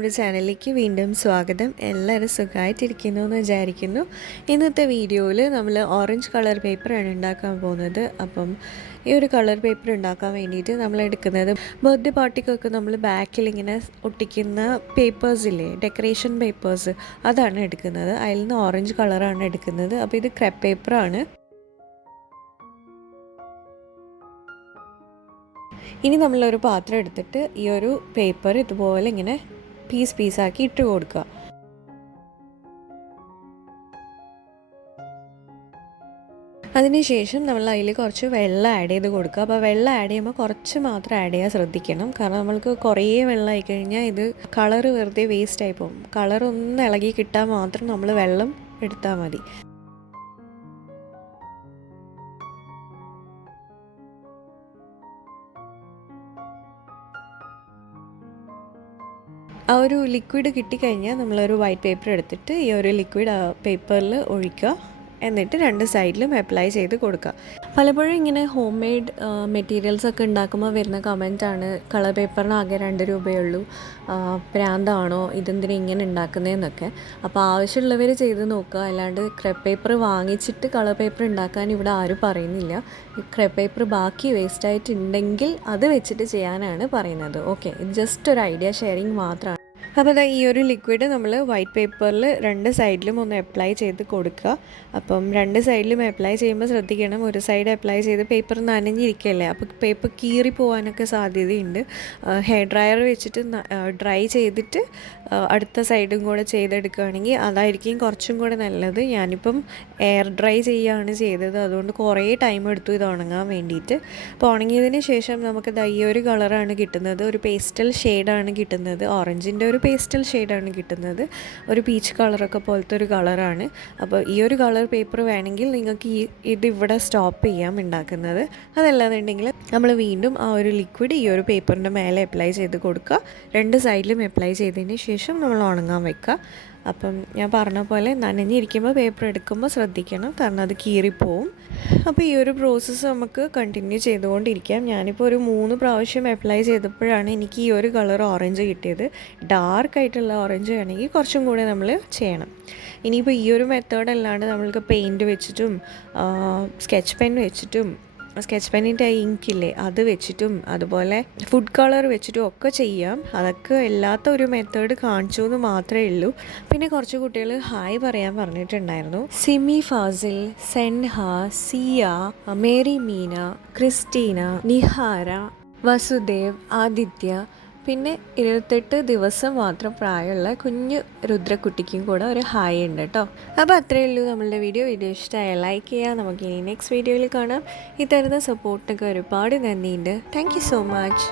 നമ്മുടെ ചാനലിലേക്ക് വീണ്ടും സ്വാഗതം. എല്ലാവരും സുഖമായിട്ടിരിക്കുന്നു എന്ന് വിചാരിക്കുന്നു. ഇന്നത്തെ വീഡിയോയിൽ നമ്മൾ ഓറഞ്ച് കളർ പേപ്പറാണ് ഉണ്ടാക്കാൻ പോകുന്നത്. അപ്പം ഈ ഒരു കളർ പേപ്പർ ഉണ്ടാക്കാൻ വേണ്ടിയിട്ട് നമ്മൾ എടുക്കുന്നത് ബർത്ത്ഡേ പാർട്ടിക്കൊക്കെ നമ്മൾ ബാക്കിൽ ഇങ്ങനെ ഒട്ടിക്കുന്ന പേപ്പേഴ്സില്ലേ, ഡെക്കറേഷൻ പേപ്പേഴ്സ്, അതാണ് എടുക്കുന്നത്. അതിൽ നിന്ന് ഓറഞ്ച് കളറാണ് എടുക്കുന്നത്. അപ്പോൾ ഇത് ക്രെപ്പ് പേപ്പറാണ്. ഇനി നമ്മളൊരു പാത്രം എടുത്തിട്ട് ഈ ഒരു പേപ്പർ ഇതുപോലെ ഇങ്ങനെ പീസാക്കി ഇട്ട് കൊടുക്കുക. അതിനുശേഷം നമ്മൾ അതിൽ കുറച്ച് വെള്ളം ആഡ് ചെയ്ത് കൊടുക്കുക. അപ്പോൾ വെള്ളം ആഡ് ചെയ്യുമ്പോൾ കുറച്ച് മാത്രം ആഡ് ചെയ്യാൻ ശ്രദ്ധിക്കണം. കാരണം നമ്മൾക്ക് കുറേ വെള്ളം ആയി കഴിഞ്ഞാൽ ഇത് കളറ് വെറുതെ വേസ്റ്റ് ആയി പോകും. കളർ ഒന്ന് ഇളകി കിട്ടാൻ മാത്രം നമ്മൾ വെള്ളം എടുത്താൽ മതി. ആ ഒരു ലിക്വിഡ് കിട്ടിക്കഴിഞ്ഞാൽ നമ്മളൊരു വൈറ്റ് പേപ്പർ എടുത്തിട്ട് ഈ ഒരു ലിക്വിഡ് പേപ്പറിൽ ഒഴിക്കുക. എന്നിട്ട് രണ്ട് സൈഡിലും അപ്ലൈ ചെയ്ത് കൊടുക്കുക. പലപ്പോഴും ഇങ്ങനെ ഹോം മെയ്ഡ് മെറ്റീരിയൽസൊക്കെ ഉണ്ടാക്കുമ്പോൾ വരുന്ന കമൻറ്റാണ്, കളർ പേപ്പറിന് ആകെ 2 രൂപയുള്ളൂ, പ്രാന്താണോ ഇതെന്തിനാ ഇങ്ങനെ ഉണ്ടാക്കുന്നതെന്നൊക്കെ. അപ്പോൾ ആവശ്യമുള്ളവർ ചെയ്ത് നോക്കുക. അല്ലാണ്ട് ക്രെപ്പ് പേപ്പർ വാങ്ങിച്ചിട്ട് കളർ പേപ്പർ ഉണ്ടാക്കാൻ ഇവിടെ ആരും പറയുന്നില്ല. ക്രെപ്പ് പേപ്പർ ബാക്കി വേസ്റ്റായിട്ടുണ്ടെങ്കിൽ അത് വെച്ചിട്ട് ചെയ്യാനാണ് പറയുന്നത്. ഓക്കെ, ഇത് ജസ്റ്റ് ഒരു ഐഡിയ ഷെയറിങ് മാത്രമാണ്. അപ്പോൾ ഈ ഒരു ലിക്വിഡ് നമ്മൾ വൈറ്റ് പേപ്പറിൽ 2 സൈഡിലും ഒന്ന് അപ്ലൈ ചെയ്ത് കൊടുക്കുക. അപ്പം 2 സൈഡിലും അപ്ലൈ ചെയ്യുമ്പോൾ ശ്രദ്ധിക്കണം, ഒരു സൈഡ് അപ്ലൈ ചെയ്ത് പേപ്പർ നനഞ്ഞിരിക്കുകയല്ലേ, അപ്പോൾ പേപ്പർ കീറി പോകാനൊക്കെ സാധ്യതയുണ്ട്. ഹെയർ ഡ്രയർ വെച്ചിട്ട് ഡ്രൈ ചെയ്തിട്ട് അടുത്ത സൈഡും കൂടെ ചെയ്തെടുക്കുകയാണെങ്കിൽ അതായിരിക്കും കുറച്ചും കൂടെ നല്ലത്. ഞാനിപ്പം എയർ ഡ്രൈ ചെയ്യുകയാണ് ചെയ്തത്, അതുകൊണ്ട് കുറേ ടൈം എടുത്തു ഇത് ഉണങ്ങാൻ വേണ്ടിയിട്ട്. അപ്പോൾ ഉണങ്ങിയതിന് ശേഷം നമുക്ക് ഈ ഒരു കളറാണ് കിട്ടുന്നത്, ഒരു പേസ്റ്റൽ ഷെയ്ഡാണ് കിട്ടുന്നത്. ഓറഞ്ചിൻ്റെ ഒരു പേസ്റ്റൽ ഷെയ്ഡാണ് കിട്ടുന്നത്, ഒരു പീച്ച് കളറൊക്കെ പോലത്തെ ഒരു കളറാണ്. അപ്പോൾ ഈ ഒരു കളർ പേപ്പർ വേണമെങ്കിൽ നിങ്ങൾക്ക് ഇതിവിടെ സ്റ്റോപ്പ് ചെയ്യാം ഉണ്ടാക്കുന്നത്. അതല്ലാന്നുണ്ടെങ്കിൽ നമ്മൾ വീണ്ടും ആ ഒരു ലിക്വിഡ് ഈ ഒരു പേപ്പറിൻ്റെ മേലെ അപ്ലൈ ചെയ്ത് കൊടുക്കുക. 2 സൈഡിലും അപ്ലൈ ചെയ്തതിന് ശേഷം നമ്മൾ ഉണങ്ങാൻ വെക്കുക. അപ്പം ഞാൻ പറഞ്ഞ പോലെ നനഞ്ഞിരിക്കുമ്പോൾ പേപ്പർ എടുക്കുമ്പോൾ ശ്രദ്ധിക്കണം, കാരണം അത് കീറിപ്പോവും. അപ്പോൾ ഈ ഒരു പ്രോസസ്സ് നമുക്ക് കണ്ടിന്യൂ ചെയ്തുകൊണ്ടിരിക്കാം. ഞാനിപ്പോൾ ഒരു 3 പ്രാവശ്യം അപ്ലൈ ചെയ്തപ്പോഴാണ് എനിക്ക് ഈ ഒരു കളർ ഓറഞ്ച് കിട്ടിയത്. ഡാർക്കായിട്ടുള്ള ഓറഞ്ച് വേണമെങ്കിൽ കുറച്ചും കൂടെ നമ്മൾ ചെയ്യണം. ഇനിയിപ്പോൾ ഈ ഒരു മെത്തേഡ് അല്ലാണ്ട് നമ്മൾക്ക് പെയിൻറ്റ് വെച്ചിട്ടും സ്കെച്ച് പെൻ വെച്ചിട്ടും, സ്കെച്ച് പെന്നിൻ്റെ ഇങ്കില്ലേ അത് വെച്ചിട്ടും, അതുപോലെ ഫുഡ് കളർ വെച്ചിട്ടും ഒക്കെ ചെയ്യാം. അതൊക്കെ എല്ലാത്ത ഒരു മെത്തേഡ് കാണിച്ചു എന്ന് മാത്രമേ ഉള്ളൂ. പിന്നെ കുറച്ച് കുട്ടികൾ ഹായ് പറയാൻ പറഞ്ഞിട്ടുണ്ടായിരുന്നു. സിമി ഫാസിൽ, സെൻഹ, സിയ, മേരി മീന, ക്രിസ്റ്റീന, നിഹാര, വസുദേവ്, ആദിത്യ, പിന്നെ 28 ദിവസം മാത്രം പ്രായമുള്ള കുഞ്ഞു രുദ്രക്കുട്ടിക്കും കൂടെ ഒരു ഹായ് ഉണ്ട് കേട്ടോ. അപ്പോൾ അത്രയേ ഉള്ളൂ നമ്മളുടെ വീഡിയോ ഇഷ്ടമായ ലൈക്ക് ചെയ്യുക. നമുക്കിനി നെക്സ്റ്റ് വീഡിയോയിൽ കാണാം. ഈ തരുന്ന സപ്പോർട്ടിനൊക്കെ ഒരുപാട് നന്ദിയുണ്ട്. Thank you so much.